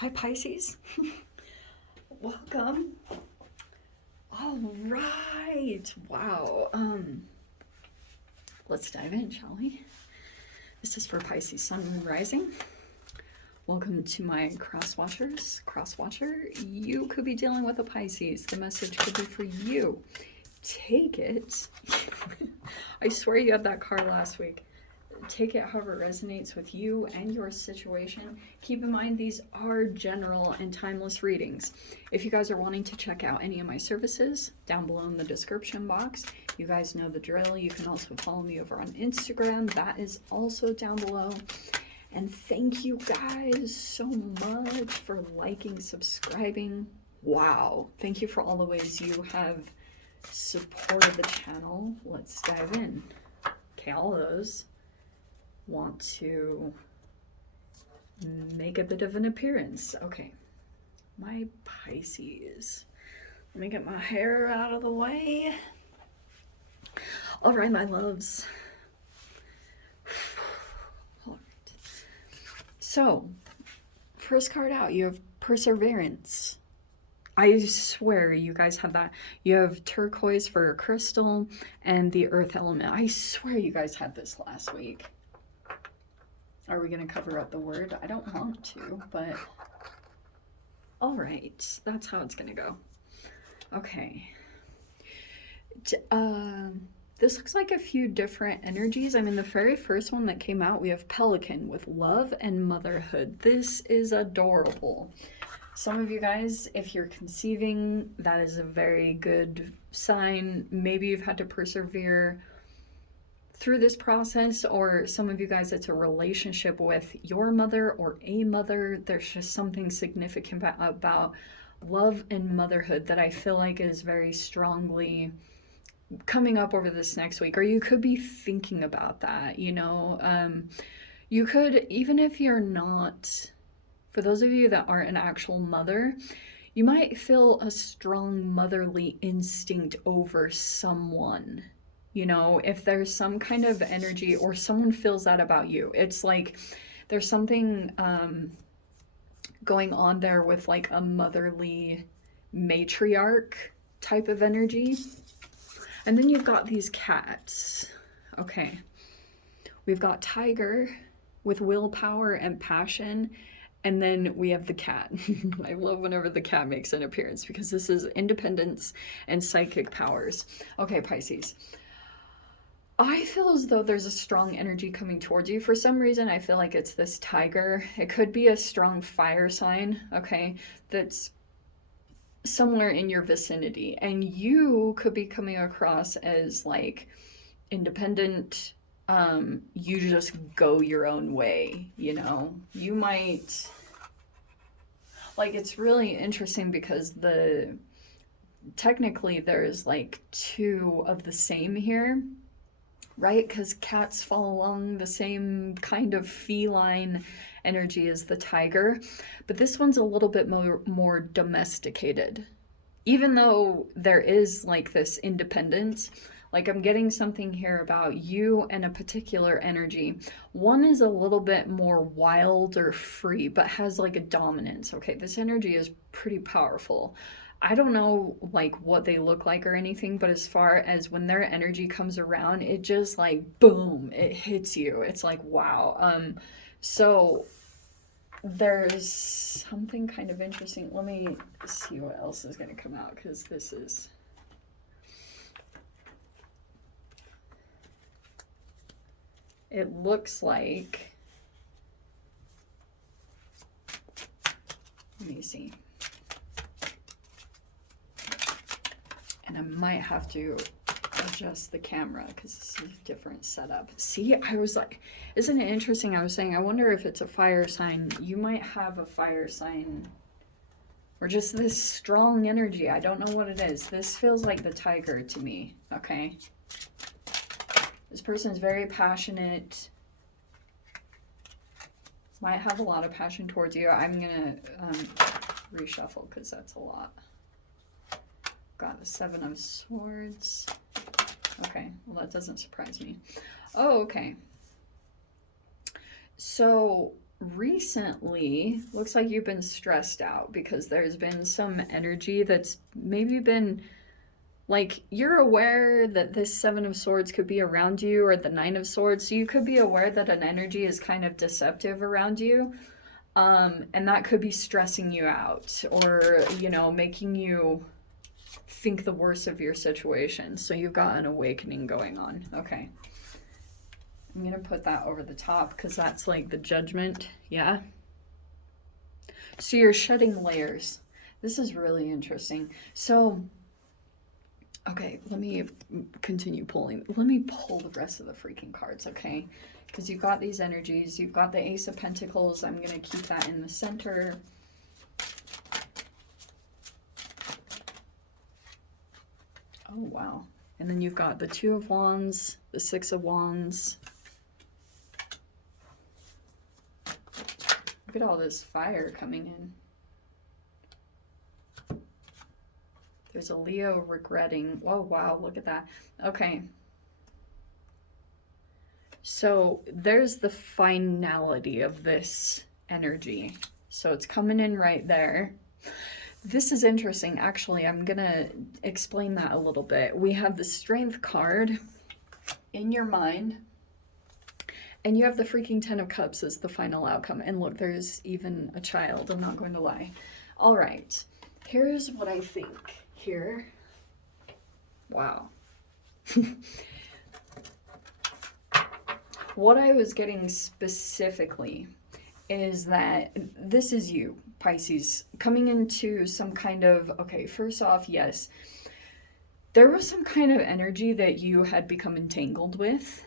Hi Pisces. Welcome. All right. Wow. Let's dive in, shall we? This is for Pisces Sun, Moon, Rising. Welcome to my crosswatchers. Crosswatcher, you could be dealing with a Pisces. The message could be for you. Take it. I swear you had that card last week. Take it however it resonates with you and your situation. Keep in mind, these are general and timeless readings. If you guys are wanting to check out any of my services, down below in the description box, you guys know the drill. You can also follow me over on Instagram. That is also down below. And thank you guys so much for liking, subscribing. Wow. Thank you for all the ways you have supported the channel. Let's dive in. Okay, all those want to make a bit of an appearance. Okay, my Pisces. Let me get my hair out of the way. All right, my loves. All right. So, first card out, you have Perseverance. I swear you guys have that. You have turquoise for a crystal and the earth element. I swear you guys had this last week. Are we going to cover up the word? I don't want to, but all right. That's how it's going to go. Okay. This looks like a few different energies. I mean, the very first one that came out, we have Pelican with love and motherhood. This is adorable. Some of you guys, if you're conceiving, that is a very good sign. Maybe you've had to persevere through this process, or some of you guys, it's a relationship with your mother or a mother. There's just something significant about love and motherhood that I feel like is very strongly coming up over this next week, or you could be thinking about that, you know. You could, even if you're not, for those of you that aren't an actual mother, you might feel a strong motherly instinct over someone. You know, if there's some kind of energy or someone feels that about you, it's like there's something going on there with like a motherly matriarch type of energy. And then you've got these cats. Okay. We've got tiger with willpower and passion. And then we have the cat. I love whenever the cat makes an appearance because this is independence and psychic powers. Okay, Pisces. I feel as though there's a strong energy coming towards you. For some reason, I feel like it's this tiger. It could be a strong fire sign, okay, that's somewhere in your vicinity. And you could be coming across as like independent. You just go your own way, you know. You might, like, it's really interesting because technically there's like two of the same here, right? Because cats fall along the same kind of feline energy as the tiger, but this one's a little bit more domesticated. Even though there is like this independence, like I'm getting something here about you and a particular energy. One is a little bit more wild or free, but has like a dominance. Okay, this energy is pretty powerful. I don't know like what they look like or anything, but as far as when their energy comes around, it just like boom, it hits you. It's like wow. So there's something kind of interesting. Let me see what else is going to come out, because this is, it looks like, let me see. And I might have to adjust the camera because this is a different setup. See, I was like, isn't it interesting? I was saying, I wonder if it's a fire sign. You might have a fire sign or just this strong energy. I don't know what it is. This feels like the tiger to me, okay? This person's very passionate. Might have a lot of passion towards you. I'm gonna reshuffle because that's a lot. Got a 7 of Swords. Okay, well that doesn't surprise me. Oh, okay. So recently, looks like you've been stressed out because there's been some energy that's maybe been like, you're aware that this Seven of Swords could be around you, or the Nine of Swords, so you could be aware that an energy is kind of deceptive around you. And that could be stressing you out, or, you know, making you think the worst of your situation. So you've got an awakening going on. Okay. I'm going to put that over the top because that's like the judgment. Yeah. So you're shedding layers. This is really interesting. So, okay, let me continue pulling. Let me pull the rest of the freaking cards, okay? Because you've got these energies. You've got the Ace of Pentacles. I'm going to keep that in the center. Oh, wow. And then you've got the Two of Wands, the Six of Wands. Look at all this fire coming in. There's a Leo regretting. Oh, wow, look at that. Okay. So there's the finality of this energy. So it's coming in right there. This is interesting. Actually, I'm going to explain that a little bit. We have the Strength card in your mind. And you have the freaking Ten of Cups as the final outcome. And look, there's even a child. I'm not going to lie. All right. Here's what I think here. Wow. What I was getting specifically is that this is you, Pisces, coming into some kind of, okay, first off, yes, there was some kind of energy that you had become entangled with,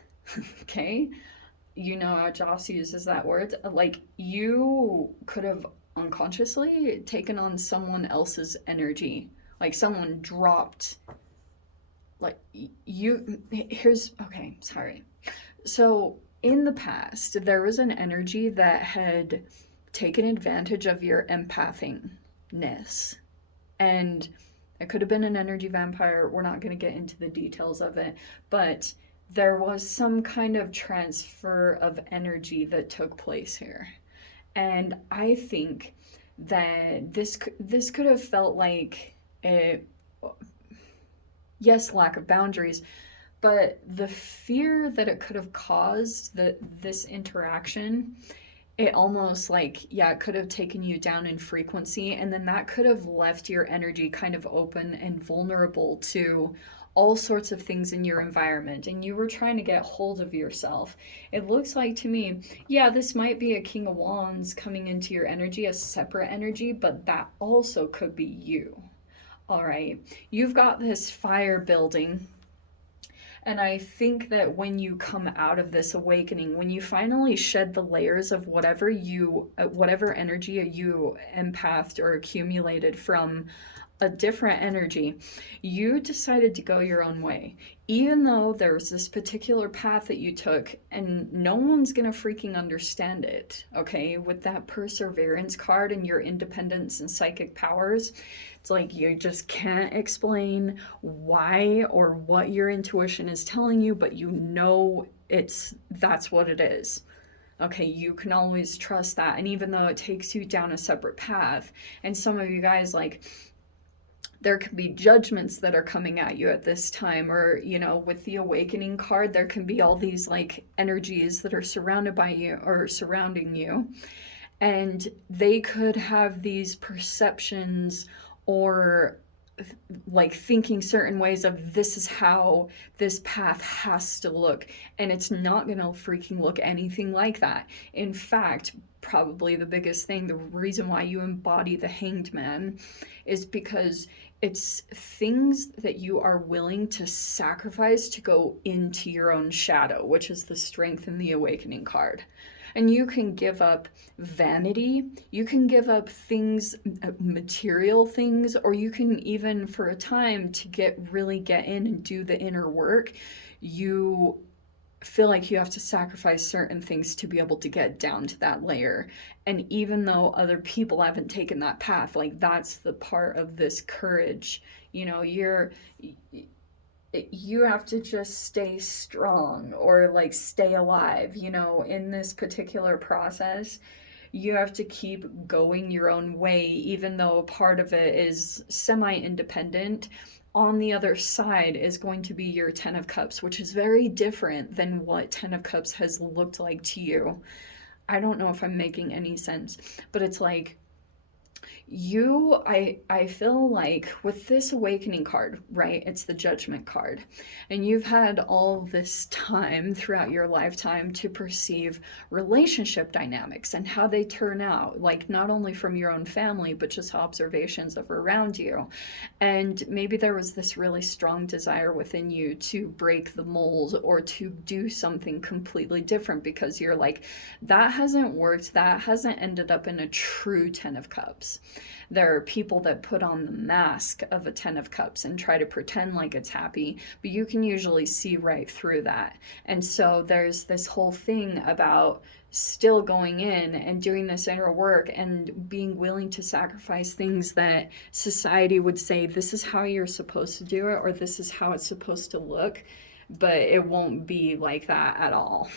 okay? You know how Joss uses that word. Like, you could have unconsciously taken on someone else's energy. Like, someone dropped, like, you, here's, okay, sorry. So in the past, there was an energy that had taken advantage of your empathingness. And it could have been an energy vampire. We're not going to get into the details of it. But there was some kind of transfer of energy that took place here. And I think that this could have felt like a, yes, lack of boundaries, but the fear that it could have caused this interaction, it almost like, yeah, it could have taken you down in frequency, and then that could have left your energy kind of open and vulnerable to all sorts of things in your environment, and you were trying to get hold of yourself. It looks like to me, yeah, this might be a King of Wands coming into your energy, a separate energy, but that also could be you. All right, you've got this fire building. And I think that when you come out of this awakening, when you finally shed the layers of whatever energy you empathed or accumulated from a different energy, you decided to go your own way. Even though there's this particular path that you took and no one's gonna freaking understand it, okay? With that perseverance card and your independence and psychic powers, it's like you just can't explain why or what your intuition is telling you, but you know that's what it is. Okay, you can always trust that. And even though it takes you down a separate path, and some of you guys, like, there can be judgments that are coming at you at this time, or, you know, with the awakening card, there can be all these like energies that are surrounded by you or surrounding you, and they could have these perceptions or like thinking certain ways of, this is how this path has to look, and it's not gonna freaking look anything like that. In fact, probably the biggest thing, the reason why you embody the Hanged Man, is because it's things that you are willing to sacrifice to go into your own shadow, which is the Strength in the Awakening card. And you can give up vanity, you can give up things, material things, or you can even, for a time, to really get in and do the inner work, you feel like you have to sacrifice certain things to be able to get down to that layer. And even though other people haven't taken that path, like, that's the part of this courage, you know, you have to just stay strong, or like stay alive, you know, in this particular process. you have to keep going your own way, even though part of it is semi-independent. On the other side is going to be your Ten of Cups, which is very different than what Ten of Cups has looked like to you. I don't know if I'm making any sense, but it's like I feel like with this awakening card, right, it's the judgment card, and you've had all this time throughout your lifetime to perceive relationship dynamics and how they turn out, like not only from your own family but just observations of around you. And maybe there was this really strong desire within you to break the mold or to do something completely different, because you're like, that hasn't worked, that hasn't ended up in a true Ten of Cups. There are people that put on the mask of a Ten of Cups and try to pretend like it's happy, but you can usually see right through that. And so there's this whole thing about still going in and doing this inner work and being willing to sacrifice things that society would say, this is how you're supposed to do it, or this is how it's supposed to look, but it won't be like that at all.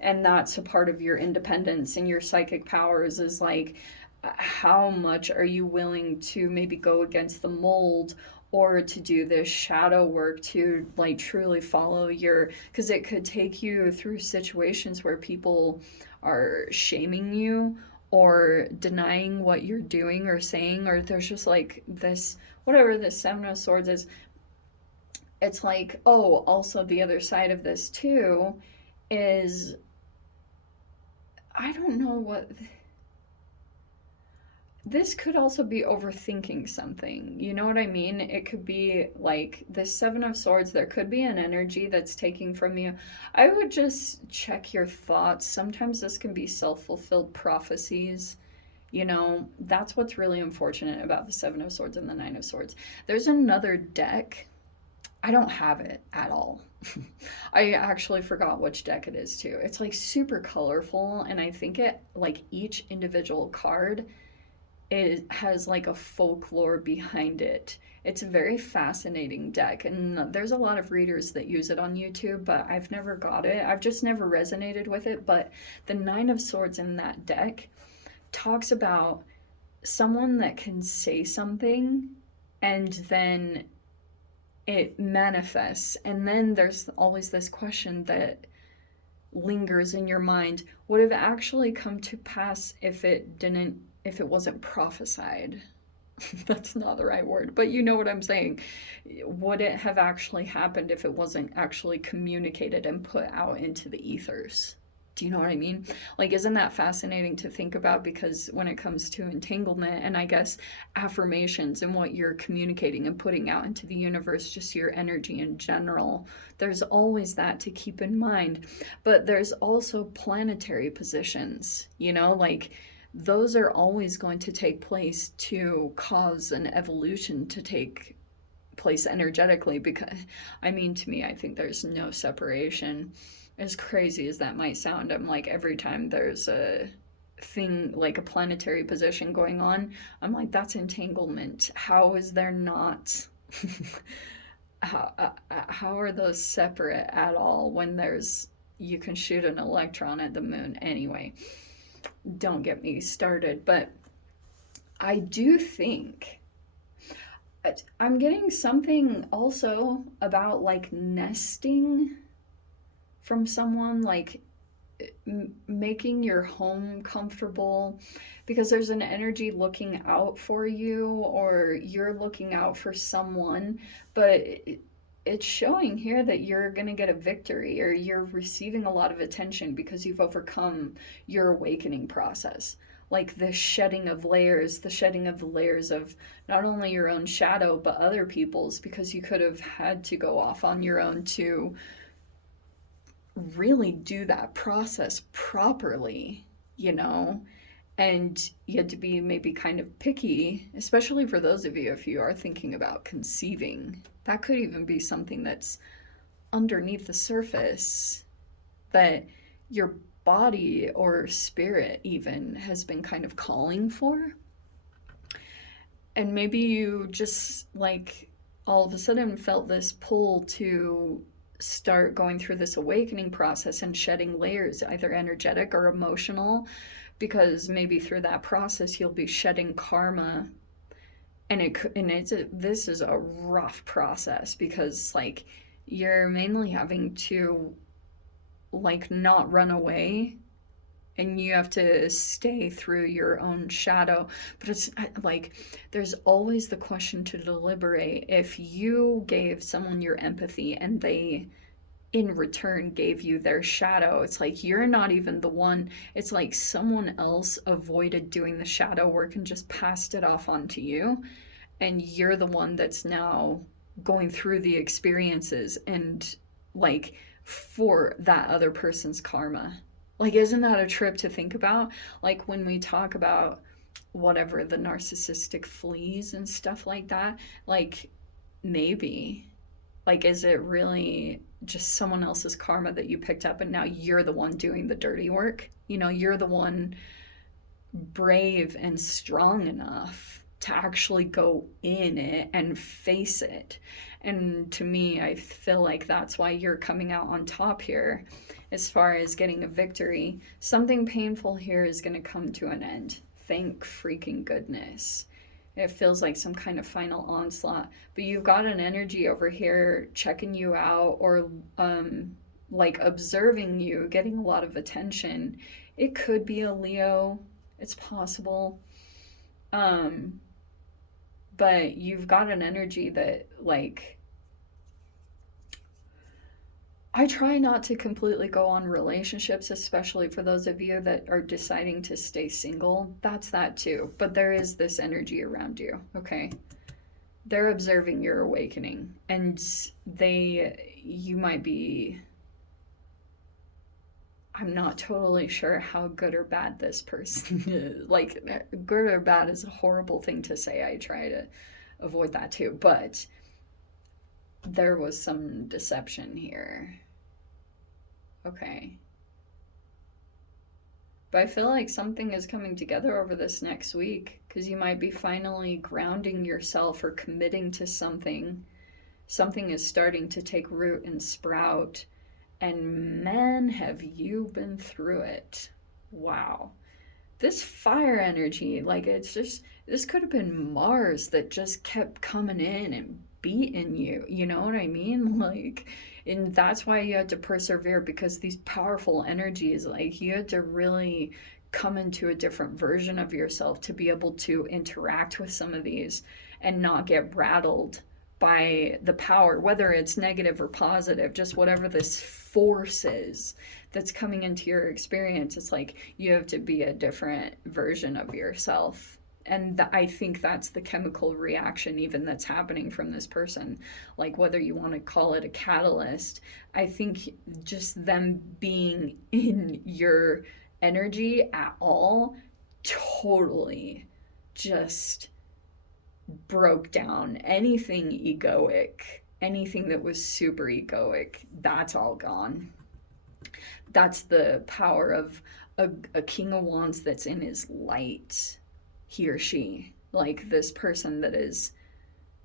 And that's a part of your independence and your psychic powers, is like, how much are you willing to maybe go against the mold, or to do this shadow work to like truly follow your, because it could take you through situations where people are shaming you or denying what you're doing or saying, or there's just like this, whatever this Seven of Swords is, it's like, oh, also the other side of this too is, I don't know what, this could also be overthinking something. You know what I mean? It could be like this Seven of Swords. There could be an energy that's taking from you. I would just check your thoughts. Sometimes this can be self-fulfilled prophecies. You know, that's what's really unfortunate about the Seven of Swords and the Nine of Swords. There's another deck. I don't have it at all. I actually forgot which deck it is too. It's like super colorful, and I think it, like each individual card, it has like a folklore behind it. It's a very fascinating deck, and there's a lot of readers that use it on YouTube, but I've never got it. I've just never resonated with it. But the Nine of Swords in that deck talks about someone that can say something and then it manifests, and then there's always this question that lingers in your mind: would have actually come to pass if it wasn't prophesied? That's not the right word, but you know what I'm saying. Would it have actually happened if it wasn't actually communicated and put out into the ethers? Do you know what I mean? Like, isn't that fascinating to think about? Because when it comes to entanglement and I guess affirmations and what you're communicating and putting out into the universe, just your energy in general, there's always that to keep in mind. But there's also planetary positions, you know, like those are always going to take place to cause an evolution to take place energetically. Because, I mean, to me, I think there's no separation. As crazy as that might sound, I'm like, every time there's a thing like a planetary position going on, I'm like, that's entanglement. How is there not? How are those separate at all when there's, you can shoot an electron at the moon? Anyway, don't get me started. But I do think I'm getting something also about like nesting from someone, like making your home comfortable, because there's an energy looking out for you, or you're looking out for someone, but it's showing here that you're going to get a victory, or you're receiving a lot of attention because you've overcome your awakening process. Like the shedding of layers, of not only your own shadow, but other people's, because you could have had to go off on your own to really do that process properly, you know, and you had to be maybe kind of picky, especially for those of you, if you are thinking about conceiving. That could even be something that's underneath the surface that your body or spirit even has been kind of calling for. And maybe you just like all of a sudden felt this pull to start going through this awakening process and shedding layers, either energetic or emotional, because maybe through that process you'll be shedding karma, and this is a rough process, because like you're mainly having to like not run away, and you have to stay through your own shadow. But it's like there's always the question to deliberate. If you gave someone your empathy and they in return gave you their shadow, it's like you're not even the one. It's like someone else avoided doing the shadow work and just passed it off onto you, and you're the one that's now going through the experiences and like for that other person's karma. Like, isn't that a trip to think about? Like when we talk about whatever the narcissistic fleas and stuff like that, like maybe, like, is it really just someone else's karma that you picked up and now you're the one doing the dirty work? You know, you're the one brave and strong enough to actually go in it and face it. And to me, I feel like that's why you're coming out on top here as far as getting a victory. Something painful here is going to come to an end. Thank freaking goodness. It feels like some kind of final onslaught. But you've got an energy over here checking you out, or like observing you, getting a lot of attention. It could be a Leo. It's possible. But you've got an energy that, like, I try not to completely go on relationships, especially for those of you that are deciding to stay single. That's that too. But there is this energy around you, okay? They're observing your awakening, and you might be, I'm not totally sure how good or bad this person is. Like, good or bad is a horrible thing to say. I try to avoid that too. But there was some deception here. Okay. But I feel like something is coming together over this next week, because you might be finally grounding yourself or committing to something. Something is starting to take root and sprout. And man, have you been through it. Wow. This fire energy, like, it's just, this could have been Mars that just kept coming in and beating you. You know what I mean? Like, and that's why you had to persevere, because these powerful energies, like, you had to really come into a different version of yourself to be able to interact with some of these and not get rattled by the power, whether it's negative or positive, just whatever this force is that's coming into your experience. It's like you have to be a different version of yourself. And I think that's the chemical reaction even that's happening from this person. Like, whether you want to call it a catalyst, I think just them being in your energy at all totally just broke down anything egoic, anything that was super egoic. That's all gone. That's the power of a King of Wands that's in his light, he or she, like this person that is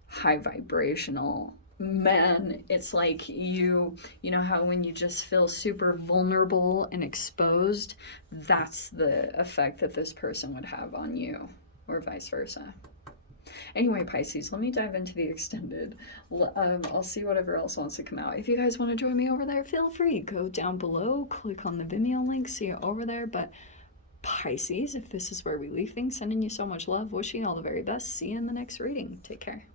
high vibrational. Man, it's like you know how when you just feel super vulnerable and exposed, that's the effect that this person would have on you, or vice versa. Anyway, Pisces, let me dive into the extended. I'll see whatever else wants to come out. If you guys want to join me over there, feel free. Go down below, click on the Vimeo link, see it over there. But Pisces, if this is where we leave things, sending you so much love, wishing you all the very best. See you in the next reading. Take care.